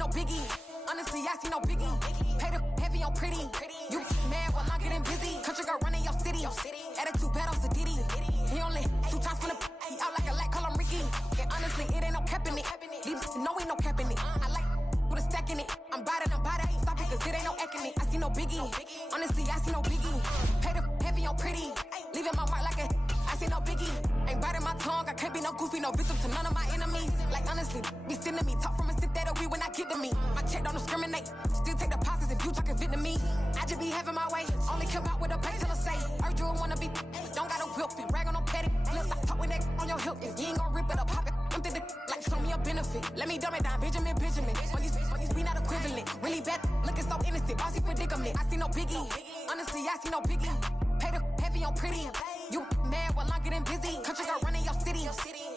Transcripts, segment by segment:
no biggie. Honestly, I see no biggie. Pay the heavy on pretty. You mad while I'm getting busy. Country girl running your city. Attitude bad on Diddy. He only 2 times from the he out like a light, call him Ricky. And honestly, it ain't no cap in it. These know ain't no cap in it. I like with a stack in it. I'm bad. Stop it, cause it ain't no eck in it. I see no biggie. Honestly, I see no biggie. Pay the heavy on pretty. Leaving my mark like a I see no biggie. Ain't biting my tongue. I can't be no goofy, no victim to none of my enemies. Like honestly, be sending me talk from a sit that we when I get to me. My check don't discriminate. Still take deposits if you talking Vietnamese. I just be having my way. Only come out with a pay till I say. Heard you wanna be, don't got no whip and rag on no petty. Lips, I talk with that on your hip. If you ain't gon' rip it up, pop it. I'm thinking like show me a benefit. Let me dumb it down, Benjamin. All these be not equivalent. Really bad, looking so innocent. Bossy predicament. I see no biggie. Honestly, I see no biggie. Pay the heavy on pretty. You mad while I'm getting busy. Country girl running your city.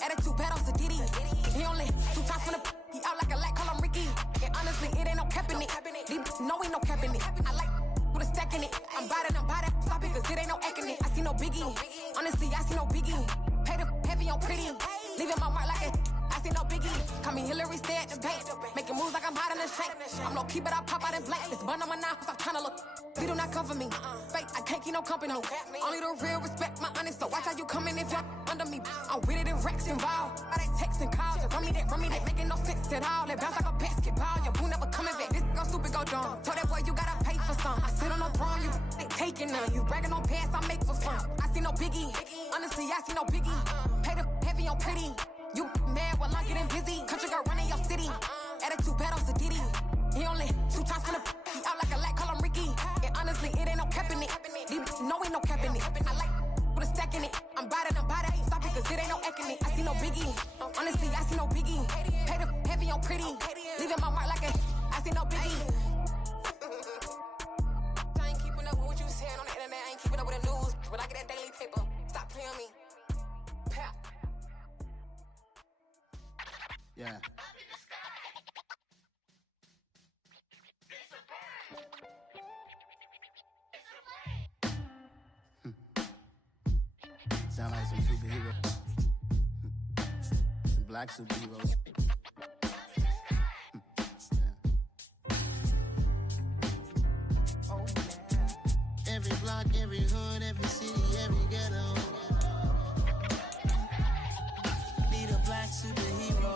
Attitude bad on Diddy. He only 2 times from the he out like a light, call him Ricky. And honestly, it ain't no cap in it. These know ain't no cap in it. I like with a stack in it. I'm bad. Stop it, cause it ain't no eck in it. I see no biggie. Honestly, I see no biggie. Pay the heavy on pretty. Leaving my mark like a I see no biggie. Call me Hillary, stay at the bank. Making moves like I'm hot in the shank. I'm low key, but I pop out in black. This bun on my knife, I'm trying to look. They do not come for me. Fake, I can't keep no company. Only the real respect my honest. So watch how you coming if you're under me. I'm with it and Rex involved. All that texting calls, just run me that, making no sense at all. They bounce like a basketball. Your boo never coming back. This go stupid, go dumb. Told that boy you gotta pay for some. I sit on no throne, you ain't taking none. You bragging on pants, I make for fun. I see no biggie. Honestly, I see no biggie. Pay the heavy on pretty. You mad while I'm getting busy. Country girl running your city. Attitude bad on Diddy. He only 2 times from the he out like a light, call him Ricky. And honestly, it ain't no cap in it. These know ain't no cap in it. I like with a stack in it. I'm bad. Stop it, cause it ain't no eck in it. I see no biggie. Honestly, I see no biggie. Pay the heavy on pretty. Leaving my mark like a I see no biggie. I ain't keeping up with what you saying on the internet. I ain't keeping up with the news. But I get that daily paper. Stop playing me. Pap. Yeah. Sound like some superheroes. Some black superheroes. Oh, yeah. Every block, every hood, every city, every ghetto. Need a black superhero.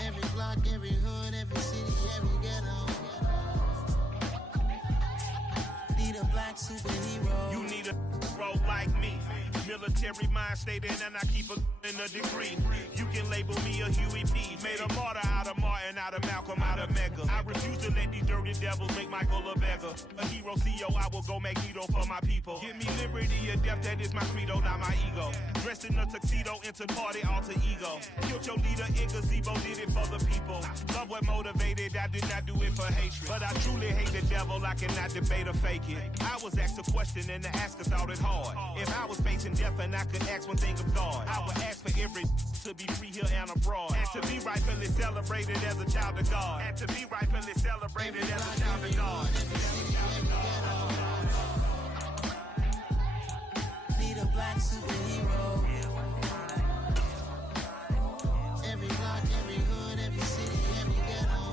Every block, every hood, every city, every ghetto. Need a black superhero. You need a role like me. Military mind stated, and I keep in a degree. You can label me a Huey P. Made a martyr out of Martin, out of Malcolm, out of Mega. I refuse to let these dirty devils make Michael a beggar. A hero CEO, I will go Magneto for my people. Give me liberty or death, that is my credo, not my ego. Dressed in a tuxedo, into party, alter ego. Killed your leader in gazebo, did it for the people. Love what motivated, I did not do it for hatred. But I truly hate the devil, I cannot debate or fake it. I was asked a question and the asker thought it hard. If I was facing death and I could ask one thing of God, I would ask for every to be free here and abroad. And to be rightfully celebrated as a child of God. And to be rightfully celebrated as a child of God. Need a black superhero. Every block, every hood, every city, every ghetto.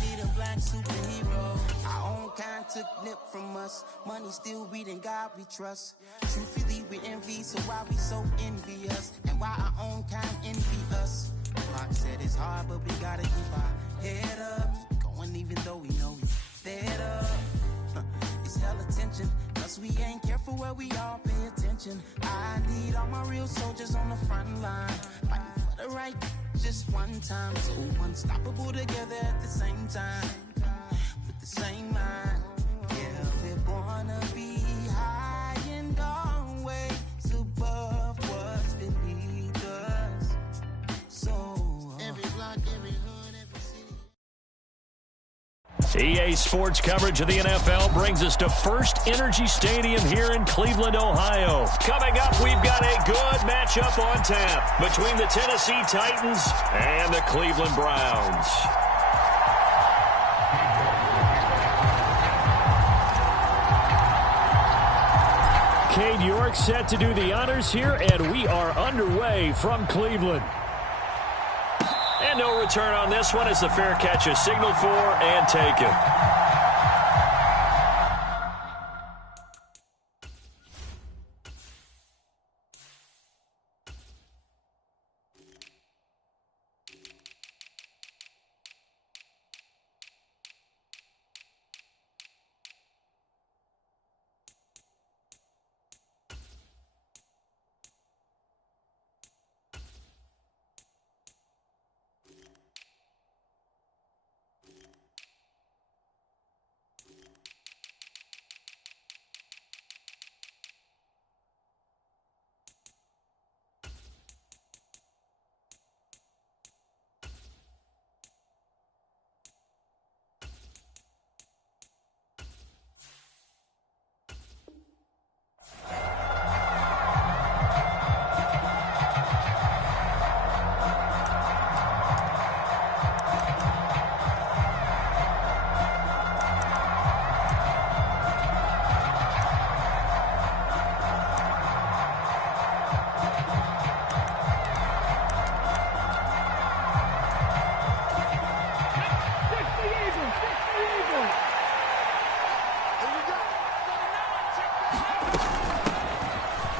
Need a black superhero. Our own kind took nip from us. Money still reading God we trust. Truthfully we envy, so why we so envious? And why our own kind envy us? Mark said it's hard, but we gotta keep our head up. Going even though we know we fed up. It's hella tension, cause we ain't careful where we all pay attention. I need all my real soldiers on the front line, fighting for the right just one time. So unstoppable together at the same time, with the same mind. Yeah, we're born to be high and always above what's beneath us. So every block, every hood, every city. EA Sports coverage of the NFL brings us to First Energy Stadium here in Cleveland, Ohio. Coming up, we've got a good matchup on tap between the Tennessee Titans and the Cleveland Browns. Cade York set to do the honors here, and we are underway from Cleveland. And no return on this one as the fair catch is signaled for and taken.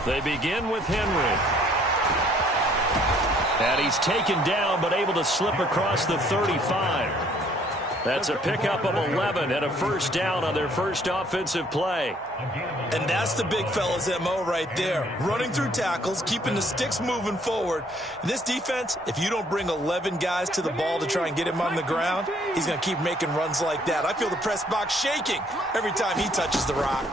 They begin with Henry. And he's taken down but able to slip across the 35. That's a pickup of 11 and a first down on their first offensive play. And that's the big fella's MO right there. Running through tackles, keeping the sticks moving forward. This defense, if you don't bring 11 guys to the ball to try and get him on the ground, he's going to keep making runs like that. I feel the press box shaking every time he touches the rock.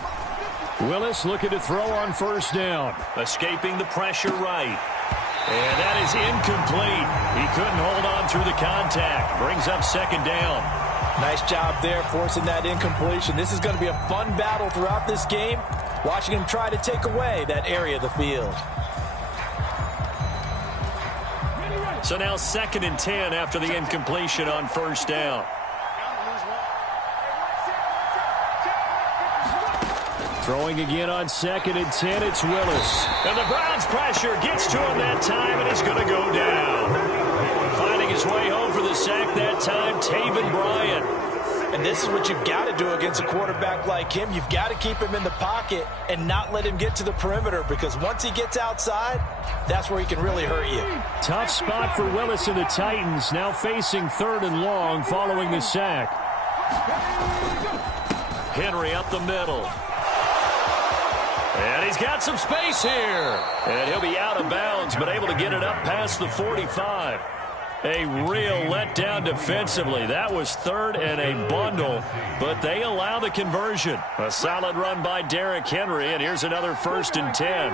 Willis looking to throw on first down. Escaping the pressure right. And that is incomplete. He couldn't hold on through the contact. Brings up second down. Nice job there forcing that incompletion. This is going to be a fun battle throughout this game. Watching him try to take away that area of the field. So now 2nd and 10 after the incompletion on first down. Throwing again on 2nd and 10, it's Willis. And the Browns' pressure gets to him that time, and he's going to go down. Finding his way home for the sack that time, Taven Bryan. And this is what you've got to do against a quarterback like him. You've got to keep him in the pocket and not let him get to the perimeter, because once he gets outside, that's where he can really hurt you. Tough spot for Willis and the Titans, now facing 3rd and long following the sack. Henry up the middle. And he's got some space here. And he'll be out of bounds, but able to get it up past the 45. A real letdown defensively. That was 3rd and a bundle, but they allow the conversion. A solid run by Derrick Henry, and here's another 1st and 10.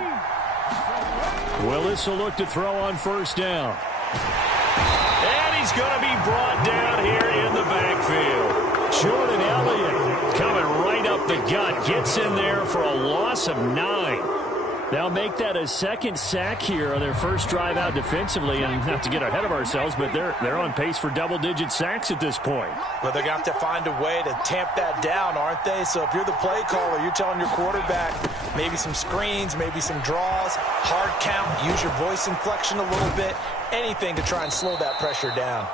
Willis will look to throw on first down. And he's going to be brought down here in the backfield. Jordan Elliott coming right up the gut. Gets in there for a loss of 9. They'll make that a 2nd sack here on their first drive out defensively. And not to get ahead of ourselves, but they're on pace for double-digit sacks at this point. Well, they're going to have to find a way to tamp that down, aren't they? So if you're the play caller, you're telling your quarterback maybe some screens, maybe some draws, hard count, use your voice inflection a little bit, anything to try and slow that pressure down.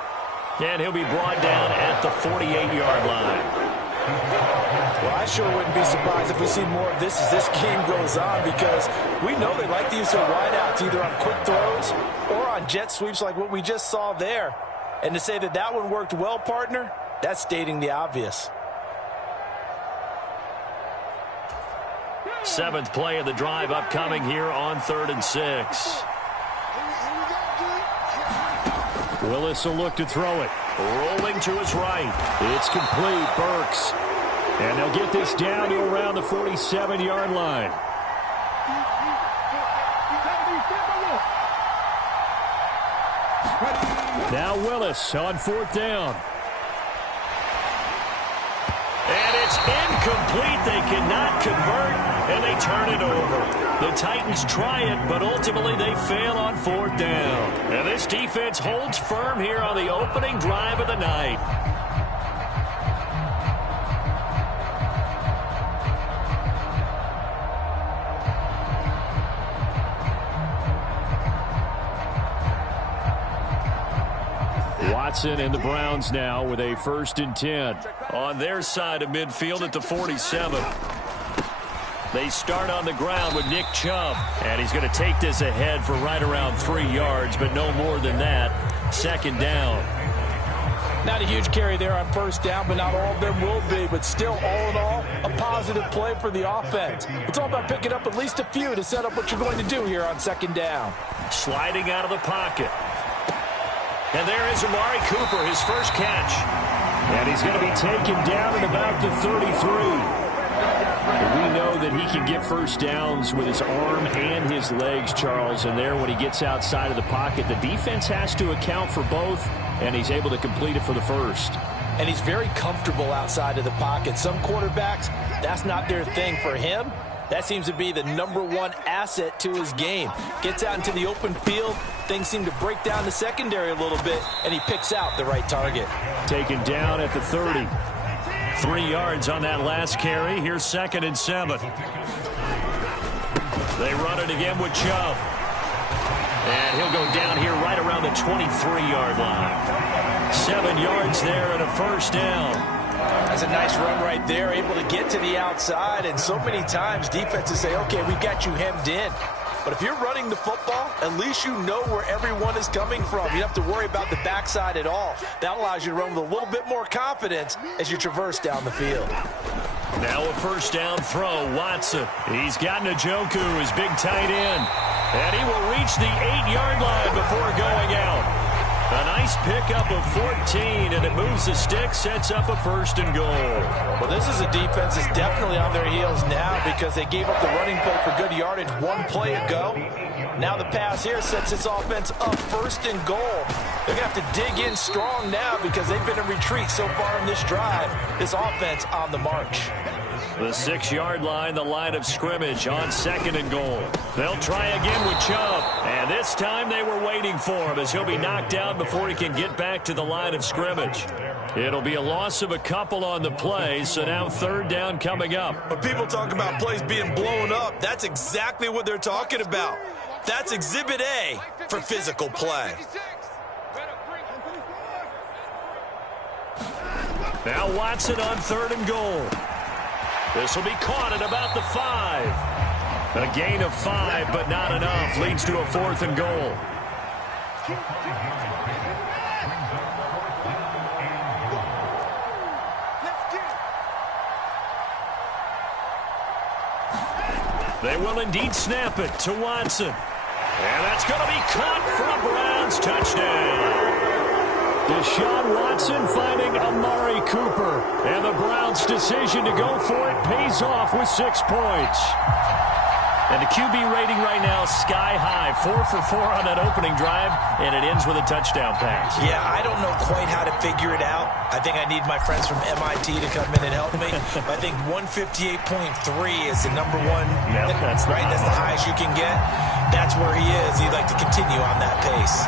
And he'll be brought down at the 48-yard line. Well, I sure wouldn't be surprised if we see more of this as this game goes on, because we know they like to use their wideouts either on quick throws or on jet sweeps like what we just saw there. And to say that that one worked well, partner, that's stating the obvious. 7th play of the drive upcoming here on 3rd and 6. Willis will look to throw it. Rolling to his right. It's complete. Burks. And they'll get this down to around the 47-yard line. Now Willis on 4th down. And it's incomplete. They cannot convert, and they turn it over. The Titans try it, but ultimately they fail on 4th down. And this defense holds firm here on the opening drive of the night. Watson and the Browns now with a 1st and 10 on their side of midfield at the 47. They start on the ground with Nick Chubb, and he's going to take this ahead for right around 3 yards, but no more than that. 2nd down. Not a huge carry there on 1st down, but not all of them will be. But still, all in all, a positive play for the offense. It's all about picking up at least a few to set up what you're going to do here on 2nd down. Sliding out of the pocket. And there is Amari Cooper, his first catch. And he's going to be taken down at about the 33. We know that he can get 1st downs with his arm and his legs, Charles. And there, when he gets outside of the pocket, the defense has to account for both, and he's able to complete it for the 1st. And he's very comfortable outside of the pocket. Some quarterbacks, that's not their thing. For him, that seems to be the #1 asset to his game. Gets out into the open field, things seem to break down the secondary a little bit, and he picks out the right target. Taken down at the 30. 3 yards on that last carry. Here's 2nd and 7. They run it again with Chubb. And he'll go down here right around the 23-yard line. 7 yards there and a 1st down. That's a nice run right there, able to get to the outside. And so many times defenses say, okay, we've got you hemmed in. But if you're running the football, at least you know where everyone is coming from. You don't have to worry about the backside at all. That allows you to run with a little bit more confidence as you traverse down the field. Now a 1st down throw. Watson. He's got Njoku, his big tight end. And he will reach the 8-yard line before going out. A nice pickup of 14, and it moves the stick, sets up a 1st and goal. Well, this is a defense that's definitely on their heels now because they gave up the running play for good yardage 1 play ago. Now the pass here sets this offense up 1st and goal. They're going to have to dig in strong now because they've been in retreat so far in this drive. This offense on the march. The 6-yard line, the line of scrimmage on 2nd and goal. They'll try again with Chubb. And this time they were waiting for him as he'll be knocked down before he can get back to the line of scrimmage. It'll be a loss of a couple on the play, so now 3rd down coming up. When people talk about plays being blown up, that's exactly what they're talking about. That's Exhibit A for physical play. Now Watson on 3rd and goal. This will be caught at about the 5. A gain of 5, but not enough. Leads to a 4th and goal. They will indeed snap it to Watson. And that's going to be caught for a Browns touchdown. Deshaun Watson finding Amari Cooper. And the Browns' decision to go for it pays off with 6 points. And the QB rating right now, sky high. 4 for 4 on that opening drive, and it ends with a touchdown pass. Yeah, I don't know quite how to figure it out. I think I need my friends from MIT to come in and help me. I think 158.3 is the #1. Yep, that's right. That's the highest you can get. That's where he is. He'd like to continue on that pace.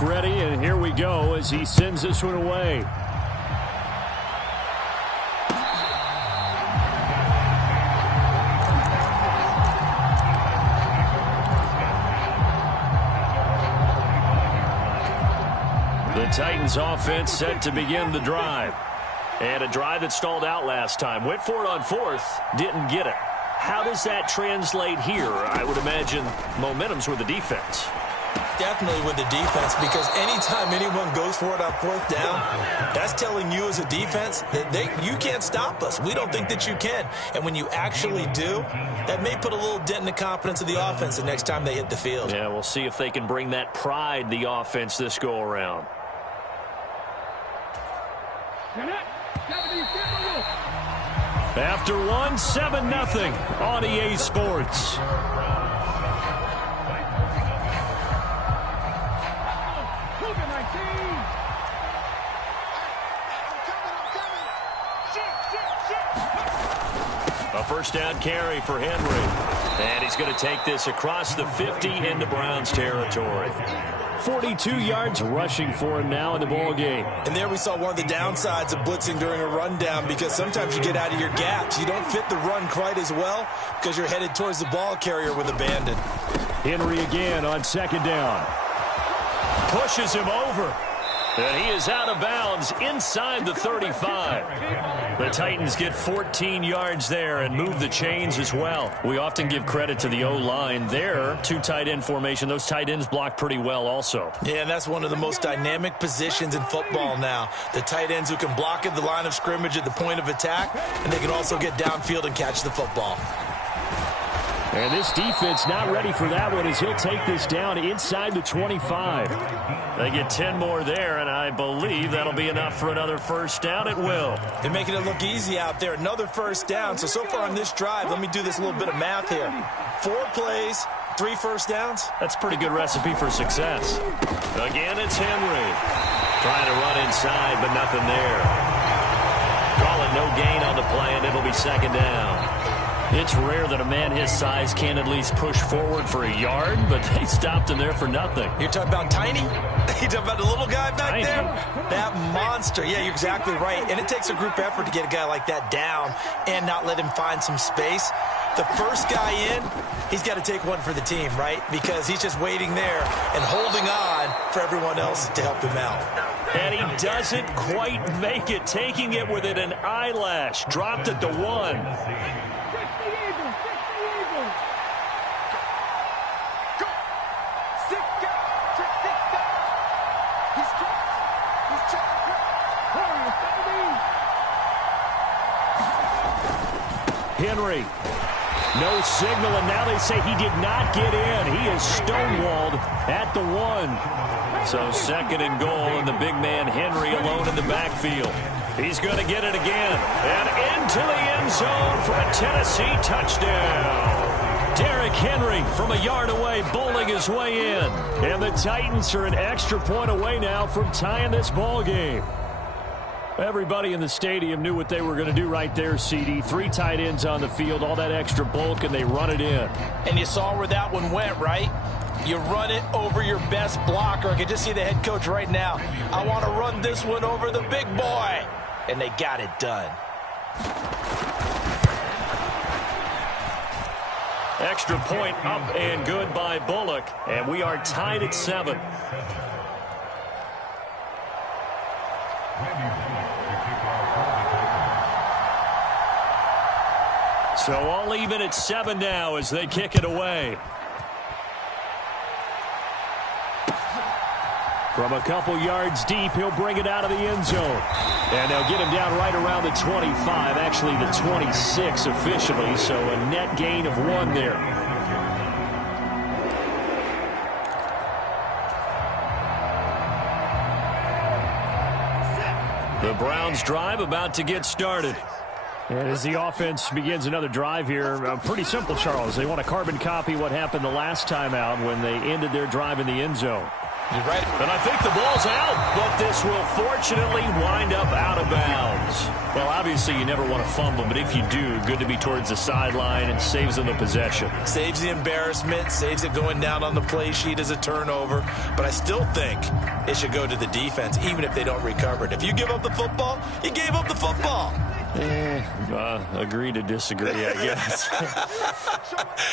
Ready, and here we go as he sends this one away. The Titans offense set to begin the drive. And a drive that stalled out last time. Went for it on 4th, didn't get it. How does that translate here? I would imagine momentum's with the defense. Definitely with the defense, because anytime anyone goes for it on 4th down, that's telling you as a defense that you can't stop us. We don't think that you can. And when you actually do, that may put a little dent in the confidence of the offense the next time they hit the field. Yeah, we'll see if they can bring that pride, the offense, this go-around. After one, 7-0 on EA Sports. A 1st down carry for Henry. And he's going to take this across the 50 into Browns territory. 42 yards rushing for him now in the ball game. And there we saw one of the downsides of blitzing during a rundown, because sometimes you get out of your gaps. You don't fit the run quite as well because you're headed towards the ball carrier with abandon. Henry again on second down. Pushes him over. And he is out of bounds inside the 35. The Titans get 14 yards there and move the chains as well. We often give credit to the O-line there. 2 tight end formation. Those tight ends block pretty well also. Yeah, and that's one of the most dynamic positions in football now. The tight ends who can block at the line of scrimmage at the point of attack, and they can also get downfield and catch the football. And this defense not ready for that one as he'll take this down inside the 25. They get 10 more there, and I believe that'll be enough for another first down. It will. They're making it look easy out there. Another first down. So far on this drive, let me do this little bit of math here. 4 plays, 3 first downs. That's a pretty good recipe for success. Again, it's Henry. Trying to run inside, but nothing there. Calling no gain on the play, and it'll be second down. It's rare that a man his size can at least push forward for a yard, but they stopped him there for nothing. You're talking about tiny? You're talking about the little guy back there? That monster. Yeah, you're exactly right. And it takes a group effort to get a guy like that down and not let him find some space. The first guy in, he's got to take one for the team, right? Because he's just waiting there and holding on for everyone else to help him out. And he doesn't quite make it, taking it within an eyelash. Dropped at the 1. Henry, no signal, and now they say he did not get in. He is stonewalled at the 1. So second and goal, and the big man Henry alone in the backfield. He's going to get it again, and into the end zone for a Tennessee touchdown. Derrick Henry from a yard away, bowling his way in. And the Titans are an extra point away now from tying this ball game. Everybody in the stadium knew what they were going to do right there, CD. 3 tight ends on the field, all that extra bulk, and they run it in. And you saw where that one went, right? You run it over your best blocker. I can just see the head coach right now. I want to run this one over the big boy. And they got it done. Extra point up and good by Bullock. And we are tied at 7. So all even at 7 now as they kick it away. From a couple yards deep, he'll bring it out of the end zone. And they'll get him down right around the 25, actually the 26 officially, so a net gain of 1 there. The Browns drive about to get started. And as the offense begins another drive here, pretty simple, Charles. They want to carbon copy what happened the last time out when they ended their drive in the end zone. You're right. And I think the ball's out, but this will fortunately wind up out of bounds. Well, obviously you never want to fumble, but if you do, good to be towards the sideline and saves them the possession. Saves the embarrassment, saves it going down on the play sheet as a turnover. But I still think it should go to the defense, even if they don't recover it. If you give up the football, you gave up the football. Agree to disagree, I guess.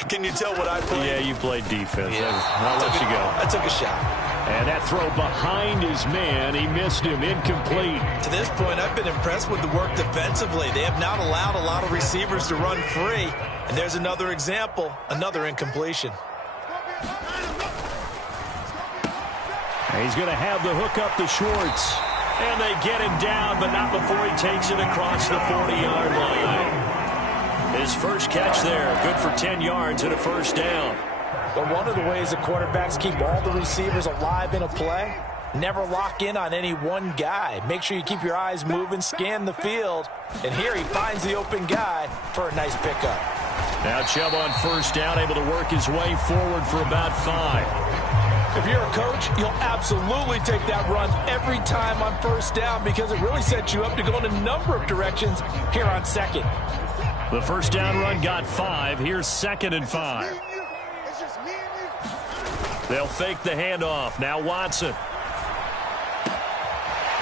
Can you tell what I played? Yeah, you played defense. Yeah. I'll let you go. I took a shot. And that throw behind his man, he missed him, incomplete. To this point, I've been impressed with the work defensively. They have not allowed a lot of receivers to run free. And there's another example, another incompletion. He's going to have the hook up to Schwartz. And they get him down, but not before he takes it across the 40-yard line. His first catch there, good for 10 yards and a first down. But one of the ways the quarterbacks keep all the receivers alive in a play, never lock in on any one guy. Make sure you keep your eyes moving, scan the field. And here he finds the open guy for a nice pickup. Now Chubb on first down, able to work his way forward for about 5. If you're a coach, you'll absolutely take that run every time on first down because it really sets you up to go in a number of directions here on second. The first down run got 5. Here's 2nd and 5. They'll fake the handoff. Now Watson.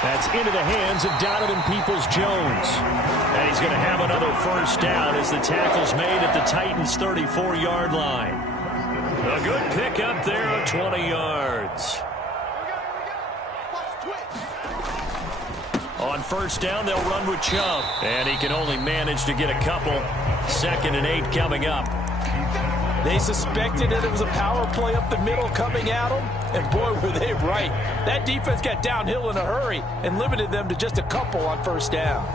That's into the hands of Donovan Peoples-Jones. And he's going to have another first down as the tackle's made at the Titans' 34-yard line. A good pickup there of 20 yards. On first down, they'll run with Chubb. And he can only manage to get a couple. 2nd and 8 coming up. They suspected that it was a power play up the middle coming at them, and boy, were they right. That defense got downhill in a hurry and limited them to just a couple on first down.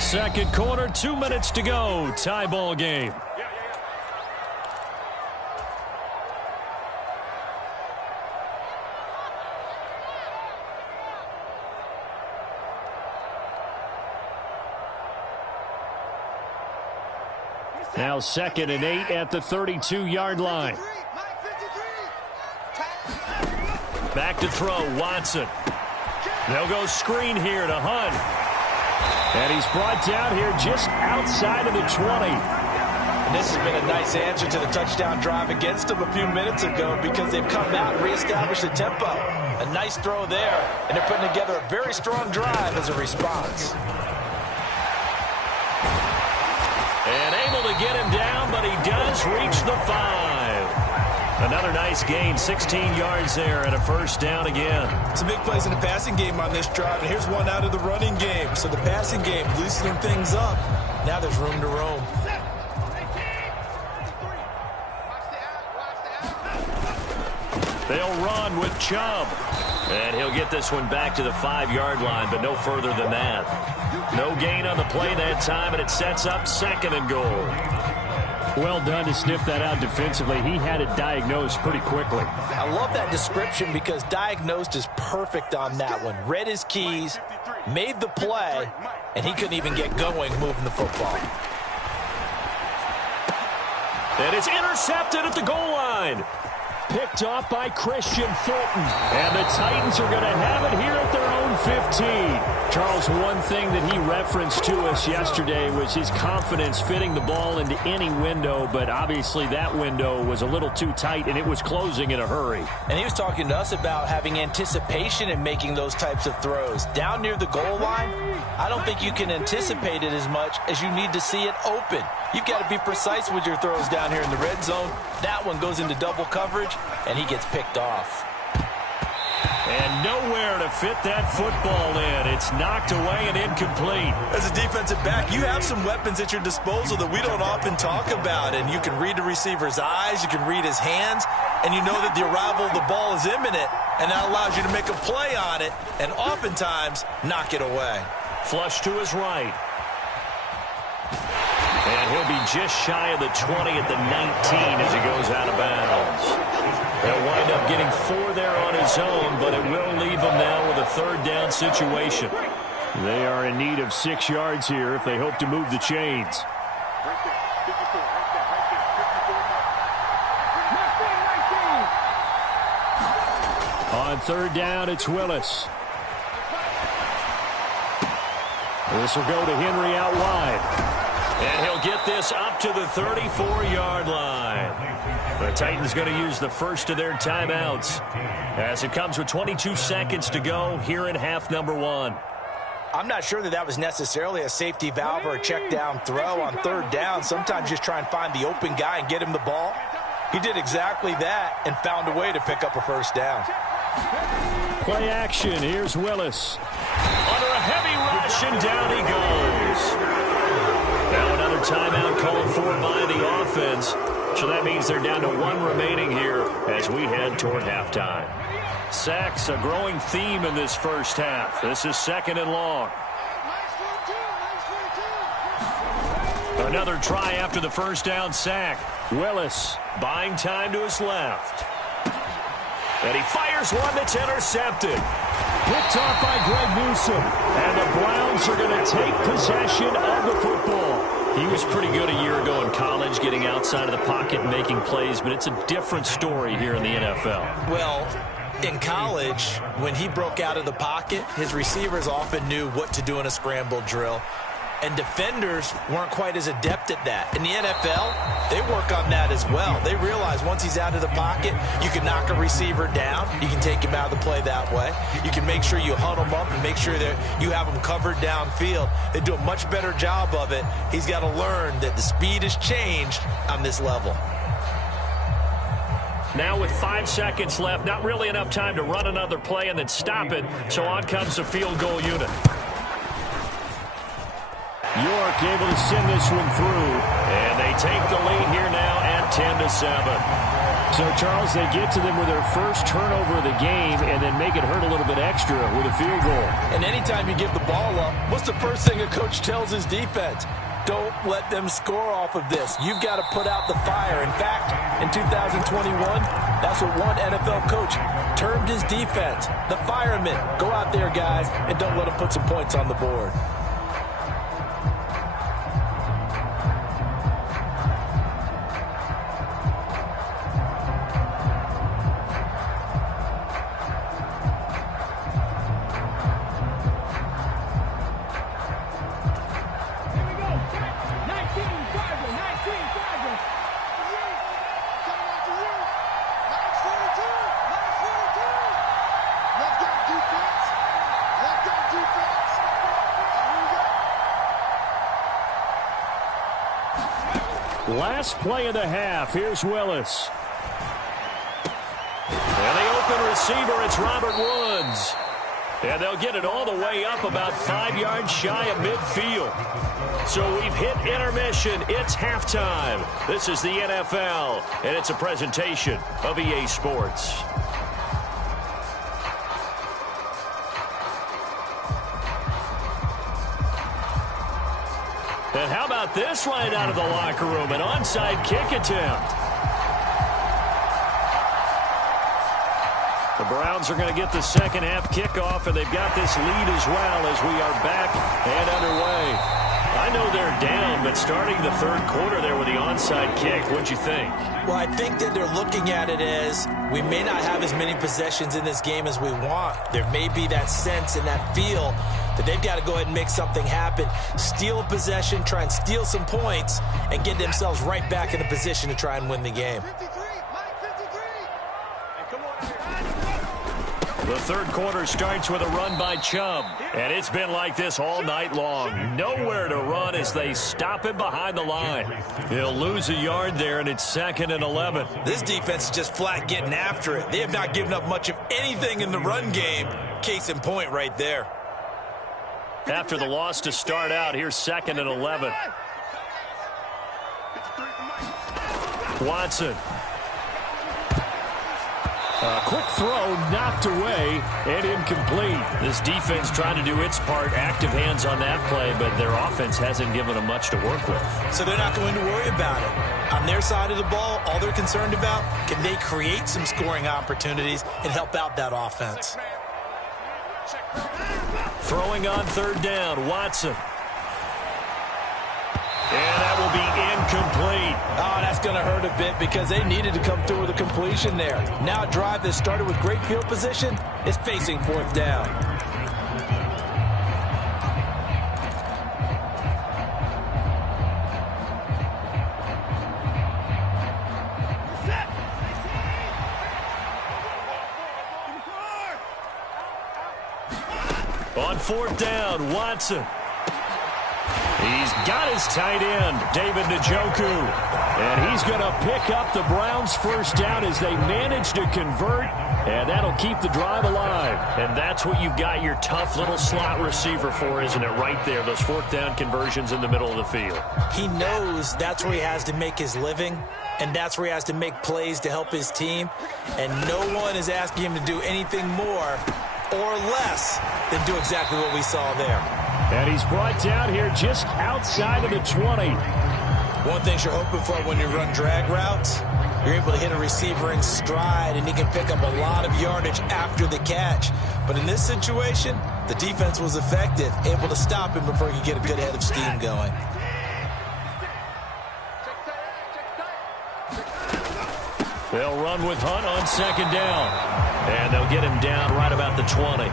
Second quarter, 2 minutes to go. Tie ball game. Now 2nd and 8 at the 32-yard line. Back to throw, Watson. They'll go screen here to Hunt. And he's brought down here just outside of the 20. And this has been a nice answer to the touchdown drive against them a few minutes ago because they've come out and reestablished the tempo. A nice throw there, and they're putting together a very strong drive as a response. And able to get him down, but he does reach the 5. Another nice gain, 16 yards there, and a first down again. Some big plays in the passing game on this drive, and here's one out of the running game. So the passing game loosening things up. Now there's room to roam. They'll run with Chubb. And he'll get this one back to the 5-yard line, but no further than that. No gain on the play that time, and it sets up 2nd and goal. Well done to sniff that out defensively. He had it diagnosed pretty quickly. I love that description because diagnosed is perfect on that one. Read his keys, made the play, and he couldn't even get going moving the football. And it's intercepted at the goal line. Picked off by Christian Fulton. And the Titans are going to have it here at their own 15. Charles, one thing that he referenced to us yesterday was his confidence fitting the ball into any window, but obviously that window was a little too tight, and it was closing in a hurry. And he was talking to us about having anticipation in making those types of throws. Down near the goal line, I don't think you can anticipate it as much as you need to see it open. You've got to be precise with your throws down here in the red zone. That one goes into double coverage, and he gets picked off. And nowhere to fit that football in. It's knocked away and incomplete. As a defensive back, you have some weapons at your disposal that we don't often talk about. And you can read the receiver's eyes, you can read his hands, and you know that the arrival of the ball is imminent. And that allows you to make a play on it and oftentimes knock it away. Flush to his right. And he'll be just shy of the 20 at the 19 as he goes out of bounds. He'll wind up getting 4 there on his own, but it will leave him now with a 3rd down situation. They are in need of 6 yards here if they hope to move the chains. On 3rd down, it's Willis. This will go to Henry out wide. And he'll get this up to the 34-yard line. The Titans going to use the first of their timeouts as it comes with 22 seconds to go here in half number 1. I'm not sure that that was necessarily a safety valve or a check down throw on 3rd down. Sometimes just try and find the open guy and get him the ball. He did exactly that and found a way to pick up a first down. Play action. Here's Willis. Under a heavy rush, and down he goes. Now another timeout called for by the offense. So that means they're down to 1 remaining here as we head toward halftime. Sacks, a growing theme in this first half. This is 2nd and long. Another try after the first down sack. Willis buying time to his left. And he fires one that's intercepted. Picked off by Greg Newsome. And the Browns are going to take possession of the football. He was pretty good a year ago in college, getting outside of the pocket and making plays, but it's a different story here in the NFL. Well, in college, when he broke out of the pocket, his receivers often knew what to do in a scramble drill. and defenders weren't quite as adept at that. In the NFL, they work on that as well. They realize once he's out of the pocket, you can knock a receiver down. You can take him out of the play that way. You can make sure you huddle him up and make sure that you have him covered downfield. They do a much better job of it. He's got to learn that the speed has changed on this level. Now with 5 seconds left, not really enough time to run another play and then stop it, so on comes the field goal unit. York able to send this one through. And they take the lead here now at 10-7. So, Charles, they get to them with their first turnover of the game and then make it hurt a little bit extra with a field goal. And anytime you give the ball up, what's the first thing a coach tells his defense? Don't let them score off of this. You've got to put out the fire. In fact, in 2021, that's what one NFL coach termed his defense. The firemen. Go out there, guys, and don't let them put some points on the board. Last play of the half. Here's Willis. And the open receiver, it's Robert Woods. And they'll get it all the way up about 5 yards shy of midfield. So we've hit intermission. It's halftime. This is the NFL, and it's a presentation of EA Sports. And how about this right out of the locker room? An onside kick attempt. The Browns are going to get the second half kickoff, and they've got this lead as well as we are back and underway. I know they're down, but starting the third quarter there with the onside kick, what'd you think? Well, I think that they're looking at it as we may not have as many possessions in this game as we want. There may be that sense and that feel that they've got to go ahead and make something happen, steal a possession, try and steal some points, and get themselves right back in a position to try and win the game. The third quarter starts with a run by Chubb, and it's been like this all night long. Nowhere to run as they stop him behind the line. He'll lose a yard there, and it's 2nd and 11. This defense is just flat getting after it. They have not given up much of anything in the run game. Case in point right there. After the loss to start out, here's 2nd and 11. Watson. A quick throw knocked away and incomplete. This defense trying to do its part, active hands on that play, but their offense hasn't given them much to work with. So they're not going to worry about it. On their side of the ball, all they're concerned about, can they create some scoring opportunities and help out that offense? Throwing on third down, Watson. And that will be incomplete. Oh, that's going to hurt a bit because they needed to come through with a completion there. Now a drive that started with great field position is facing 4th down. On 4th down, Watson. He's got his tight end, David Njoku. And he's going to pick up the Browns' first down as they manage to convert. And that'll keep the drive alive. And that's what you've got your tough little slot receiver for, isn't it? Right there, those 4th down conversions in the middle of the field. He knows that's where he has to make his living. And that's where he has to make plays to help his team. And no one is asking him to do anything more or less than do exactly what we saw there. And he's brought down here just outside of the 20. One thing you're hoping for when you run drag routes, you're able to hit a receiver in stride, and he can pick up a lot of yardage after the catch. But in this situation, the defense was effective, able to stop him before he could get a good head of steam going. They'll run with Hunt on 2nd down. And they'll get him down right about the 20.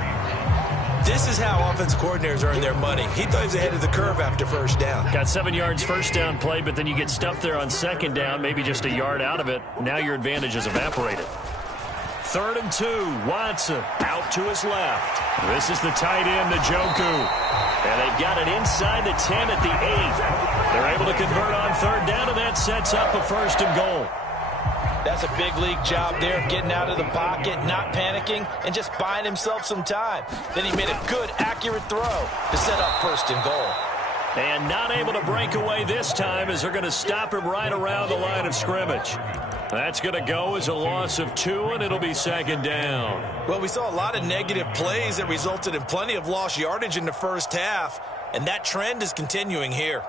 This is how offensive coordinators earn their money. He thought he was ahead of the curve after first down. Got 7 yards first down play, but then you get stuffed there on second down, maybe just a yard out of it. Now your advantage is evaporated. 3rd and 2. Watson out to his left. This is the tight end, Njoku. And they've got it inside the 10 at the 8. They're able to convert on 3rd down, and that sets up a 1st and goal. That's a big league job there of getting out of the pocket, not panicking, and just buying himself some time. Then he made a good, accurate throw to set up 1st and goal. And not able to break away this time as they're going to stop him right around the line of scrimmage. That's going to go as a loss of 2, and it'll be 2nd down. Well, we saw a lot of negative plays that resulted in plenty of lost yardage in the first half, and that trend is continuing here.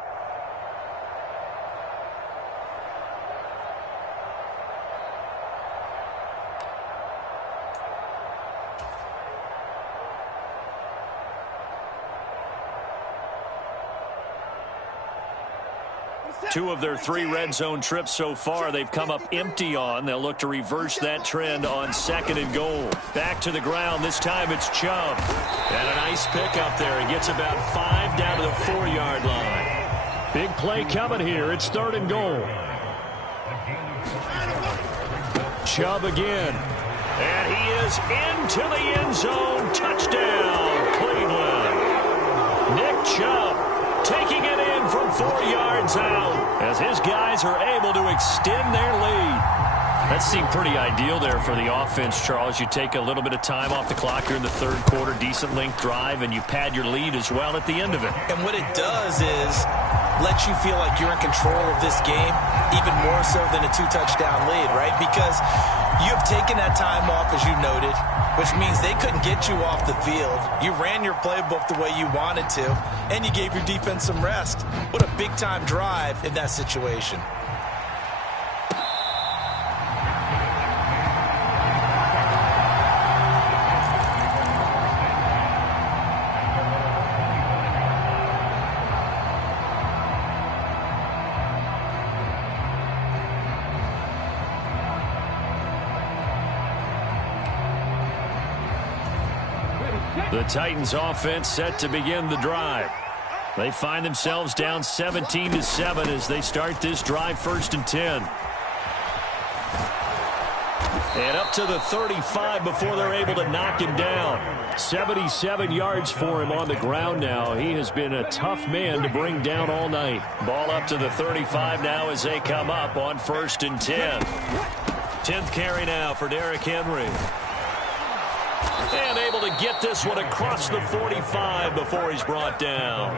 Two of their 3 red zone trips so far, they've come up empty on. They'll look to reverse that trend on 2nd and goal. Back to the ground. This time it's Chubb. And a nice pickup there. He gets about 5 down to the 4-yard line. Big play coming here. It's 3rd and goal. Chubb again. And he is into the end zone. Touchdown, Cleveland. Nick Chubb taking it in from 4 yards out as his guys are able to extend their lead. That seemed pretty ideal there for the offense, Charles. You take a little bit of time off the clock here in the 3rd quarter, decent length drive, and you pad your lead as well at the end of it. And what it does is let you feel like you're in control of this game, even more so than a 2-touchdown lead, right? Because you have taken that time off, as you noted, which means they couldn't get you off the field. You ran your playbook the way you wanted to, and you gave your defense some rest. What a big-time drive in that situation. The Titans offense set to begin the drive. They find themselves down 17-7 as they start this drive 1st and 10. And up to the 35 before they're able to knock him down. 77 yards for him on the ground now. He has been a tough man to bring down all night. Ball up to the 35 now as they come up on 1st and 10. 10th carry now for Derrick Henry. And able to get this one across the 45 before he's brought down.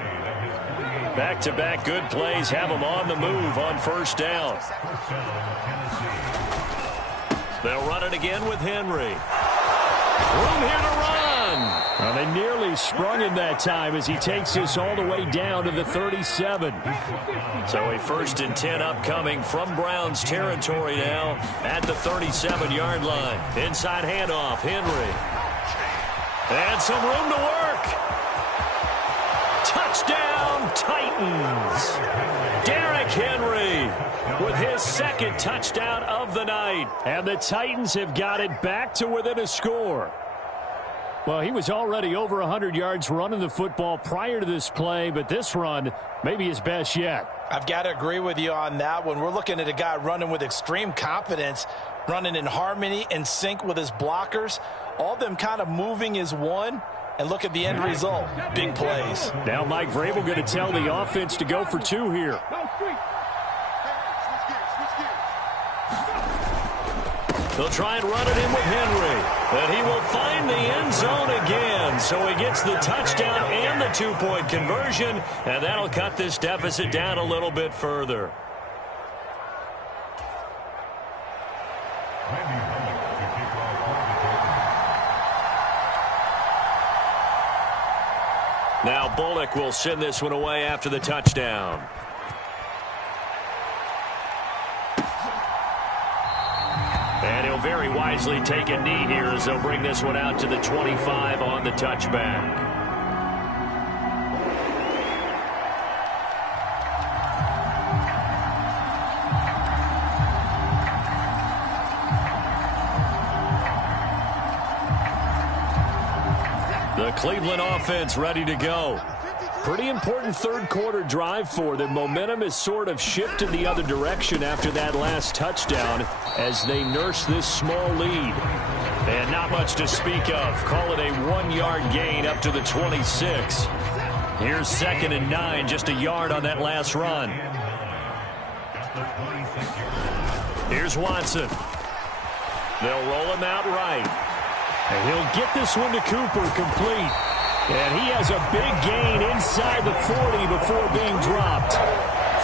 Back-to-back good plays have him on the move on 1st down. They'll run it again with Henry. Room here to run. Well, they nearly sprung him that time as he takes this all the way down to the 37. So a 1st and 10 upcoming from Browns territory now at the 37-yard line. Inside handoff, Henry. And some room to work. Touchdown, Titans. Derrick Henry with his 2nd touchdown of the night. And the Titans have got it back to within a score. Well, he was already over 100 yards running the football prior to this play, but this run may be his best yet. I've got to agree with you on that one. We're looking at a guy running with extreme confidence, running in harmony and sync with his blockers. All of them kind of moving as one. And look at the end result. Big plays. Now Mike Vrabel going to tell the offense to go for 2 here. They'll try and run it in with Henry. But he will find the end zone again. So he gets the touchdown and the 2-point conversion. And that'll cut this deficit down a little bit further. Now Bullock will send this one away after the touchdown. And he'll very wisely take a knee here as they'll bring this one out to the 25 on the touchback. The Cleveland offense ready to go. Pretty important third quarter drive for them. Momentum has sort of shifted the other direction after that last touchdown as they nurse this small lead. And not much to speak of. Call it a 1-yard gain up to the 26. Here's 2nd and 9, just a yard on that last run. Here's Watson. They'll roll him out right. And he'll get this one to Cooper complete. And he has a big gain inside the 40 before being dropped.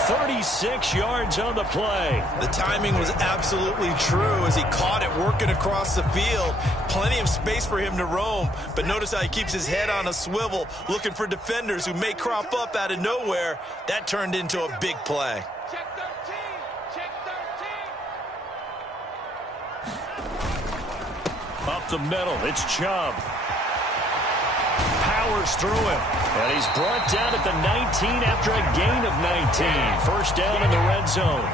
36 yards on the play. The timing was absolutely true as he caught it working across the field. Plenty of space for him to roam. But notice how he keeps his head on a swivel, looking for defenders who may crop up out of nowhere. That turned into a big play. Check 13. Check 13. Up the middle, it's Chubb. Powers through him. And he's brought down at the 19 after a gain of 19. First down in the red zone.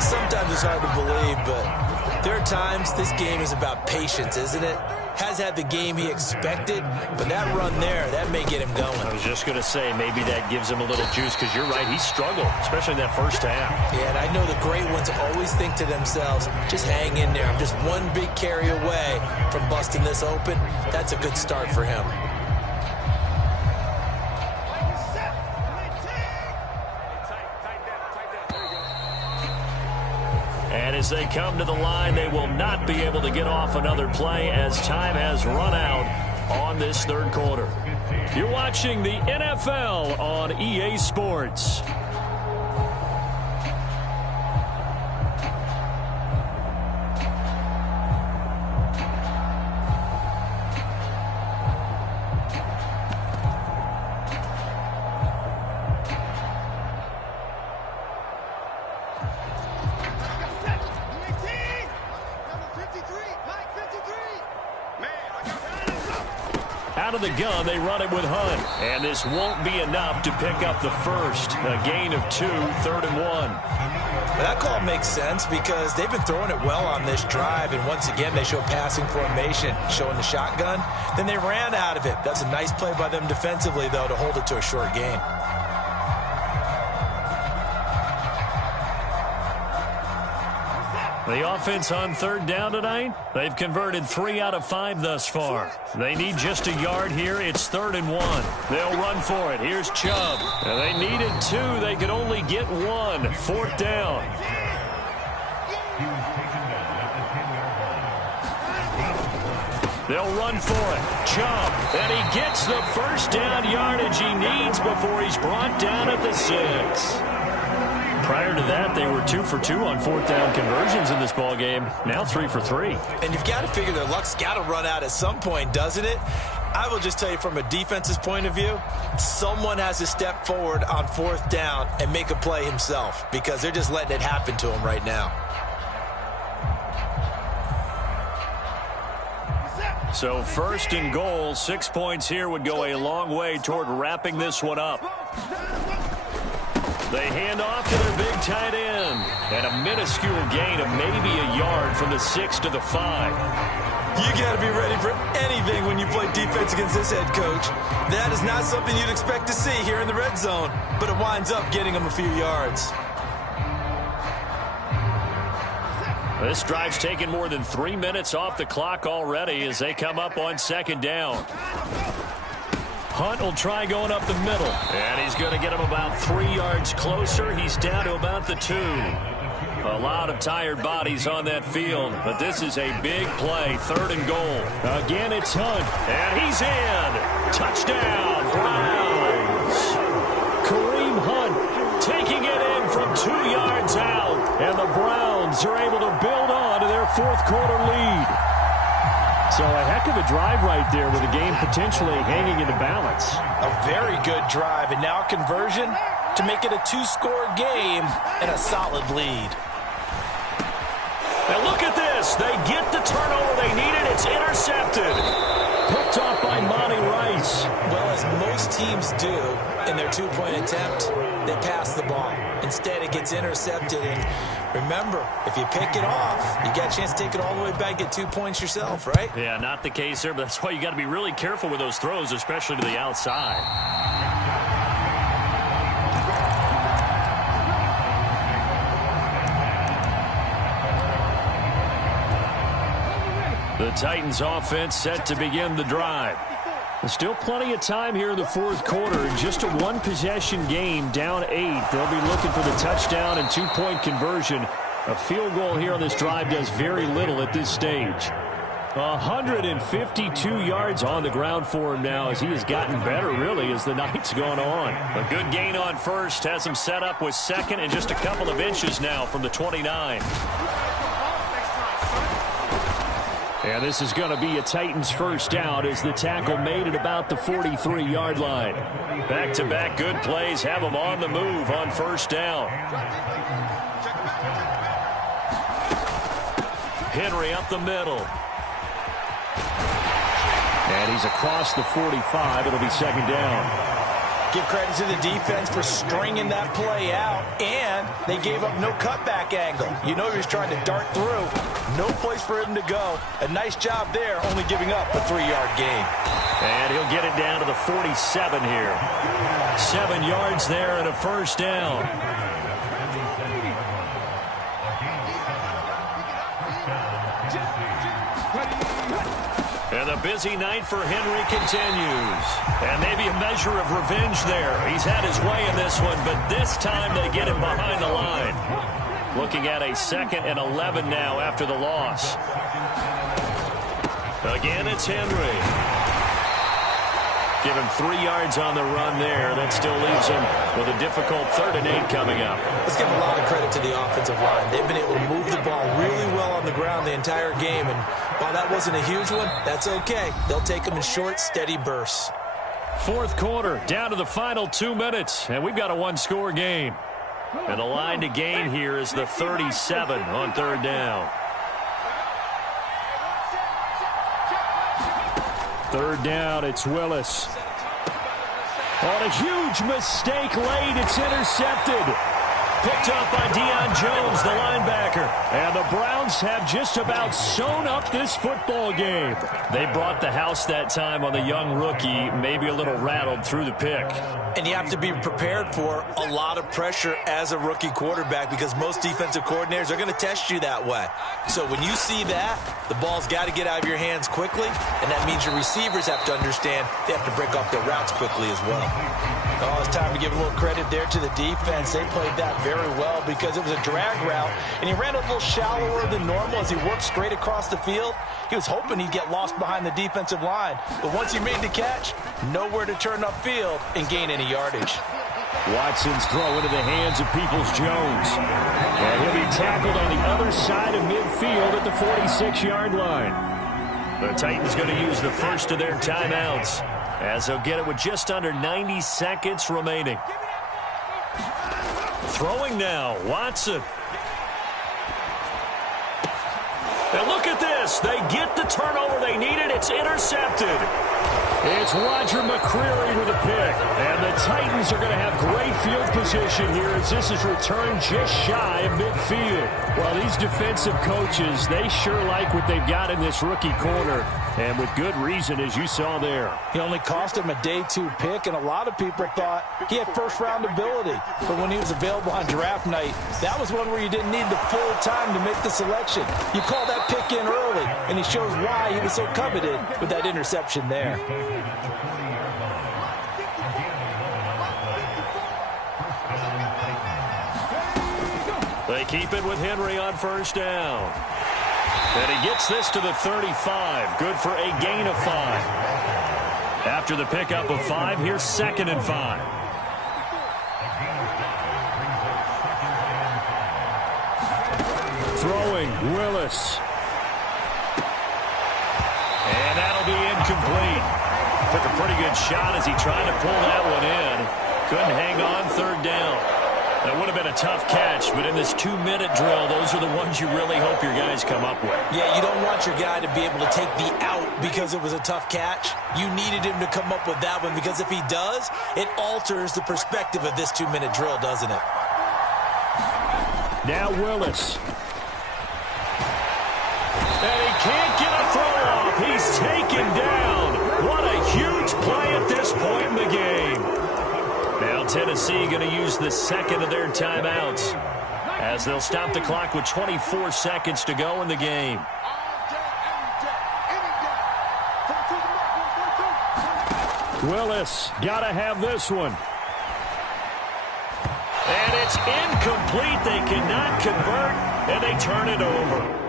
Sometimes it's hard to believe, but there are times this game is about patience, isn't it? Has had the game he expected, but that run there, that may get him going. I was just going to say, maybe that gives him a little juice, because you're right, he struggled, especially in that first half. Yeah, and I know the great ones always think to themselves, just hang in there. I'm just one big carry away from busting this open. That's a good start for him. And as they come to the line, they will not be able to get off another play as time has run out on this third quarter. You're watching the NFL on EA Sports. Out of the gun, they run it with Hunt. And this won't be enough to pick up the first. A gain of 2, 3rd and 1. Well, that call makes sense because they've been throwing it well on this drive. And once again, they show passing formation, showing the shotgun. Then they ran out of it. That's a nice play by them defensively, though, to hold it to a short gain. The offense on third down tonight, they've converted 3 out of 5 thus far. They need just a yard here. It's 3rd and 1. They'll run for it. Here's Chubb. And they needed 2. They could only get 1. 4th down. They'll run for it. Chubb. And he gets the first down yardage he needs before he's brought down at the 6. Prior to that, they were 2 for 2 on 4th down conversions in this ballgame. Now 3 for 3. And you've got to figure their luck's got to run out at some point, doesn't it? I will just tell you from a defense's point of view, someone has to step forward on 4th down and make a play himself because they're just letting it happen to him right now. So 1st and goal, 6 points here would go a long way toward wrapping this one up. They hand off to their big tight end. And a minuscule gain of maybe a yard from the 6 to the 5. You got to be ready for anything when you play defense against this head coach. That is not something you'd expect to see here in the red zone, but it winds up getting them a few yards. This drive's taken more than 3 minutes off the clock already as they come up on 2nd down. Hunt will try going up the middle. And he's going to get him about 3 yards closer. He's down to about the 2. A lot of tired bodies on that field, but this is a big play. 3rd and goal. Again, it's Hunt. And he's in. Touchdown, Browns. Kareem Hunt taking it in from 2 yards out. And the Browns are able to build on to their 4th quarter lead. So a heck of a drive right there with the game potentially hanging in the balance. A very good drive, and now a conversion to make it a 2-score game and a solid lead. And look at this. They get the turnover they needed. It's intercepted. Picked off by Monty Rice. Well, as most teams do in their 2-point attempt, they pass the ball. Instead, it gets intercepted, and Remember, if you pick it off, you got a chance to take it all the way back, get 2 points yourself, right? Yeah, not the case there, but that's why you got to be really careful with those throws, especially to the outside. The Titans offense set to begin the drive. There's still plenty of time here in the fourth quarter. Just a one-possession game, down 8. They'll be looking for the touchdown and two-point conversion. A field goal here on this drive does very little at this stage. 152 yards on the ground for him now as he has gotten better, really, as the night's gone on. A good gain on first has him set up with second and just a couple of inches now from the 29. And this is going to be a Titans first down as the tackle made at about the 43-yard line. Back-to-back good plays have them on the move on first down. Henry up the middle. And he's across the 45. It'll be second down. Give credit to the defense for stringing that play out, and they gave up no cutback angle. You know he was trying to dart through. No place for him to go. A nice job there, only giving up a 3-yard gain. And he'll get it down to the 47 here. 7 yards there and a first down. And the busy night for Henry continues. And maybe a measure of revenge there. He's had his way in this one, but this time they get him behind the line. Looking at a 2nd and 11 now after the loss. Again, it's Henry. Give him 3 yards on the run there. That still leaves him with a difficult 3rd and 8 coming up. Let's give a lot of credit to the offensive line. They've been able to move the ball really well on the ground the entire game. And while that wasn't a huge one, that's okay. They'll take them in short, steady bursts. Fourth quarter, down to the final 2 minutes. And we've got a one-score game. And the line to gain here is the 37 on 3rd down. 3rd down, it's Willis. On a huge mistake late, it's intercepted. Picked up by Deion Jones, the linebacker. And the Browns have just about sewn up this football game. They brought the house that time on the young rookie, maybe a little rattled through the pick. And you have to be prepared for a lot of pressure as a rookie quarterback because most defensive coordinators are going to test you that way. So when you see that, the ball's got to get out of your hands quickly, and that means your receivers have to understand they have to break off their routes quickly as well. Oh, it's time to give a little credit there to the defense. They played that very well because it was a drag route, and he ran a little shallower than normal as he worked straight across the field. He was hoping he'd get lost behind the defensive line, but once he made the catch, nowhere to turn upfield and gain any yardage. Watson's throw into the hands of Peoples-Jones. And he'll be tackled on the other side of midfield at the 46-yard line. The Titans going to use the first of their timeouts as they'll get it with just under 90 seconds remaining. Throwing now, Watson. And look at this. They get the turnover they needed. It's intercepted. It's Roger McCreary with a pick. And the Titans are going to have great field position here as this is returned just shy of midfield. Well, these defensive coaches, they sure like what they've got in this rookie corner. And with good reason, as you saw there. He only cost him a day 2 pick, and a lot of people thought he had first-round ability. But when he was available on draft night, that was one where you didn't need the full time to make the selection. You call that pick in early, and he shows why he was so coveted with that interception there. They keep it with Henry on first down. And he gets this to the 35. Good for a gain of 5. After the pickup of 5, here's 2nd and 5. Throwing, Willis. And that'll be incomplete. Took a pretty good shot as he tried to pull that one in. Couldn't hang on 3rd down. That would have been a tough catch, but in this 2-minute drill, those are the ones you really hope your guys come up with. Yeah, you don't want your guy to be able to take the out because it was a tough catch. You needed him to come up with that one because if he does, it alters the perspective of this 2-minute drill, doesn't it? Now Willis. And he can't get a throw off. He's taken down. What a huge play at this point in the game. Now Tennessee going to use the second of their timeouts as they'll stop the clock with 24 seconds to go in the game. Willis got to have this one. And it's incomplete. They cannot convert, and they turn it over.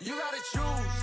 You gotta choose.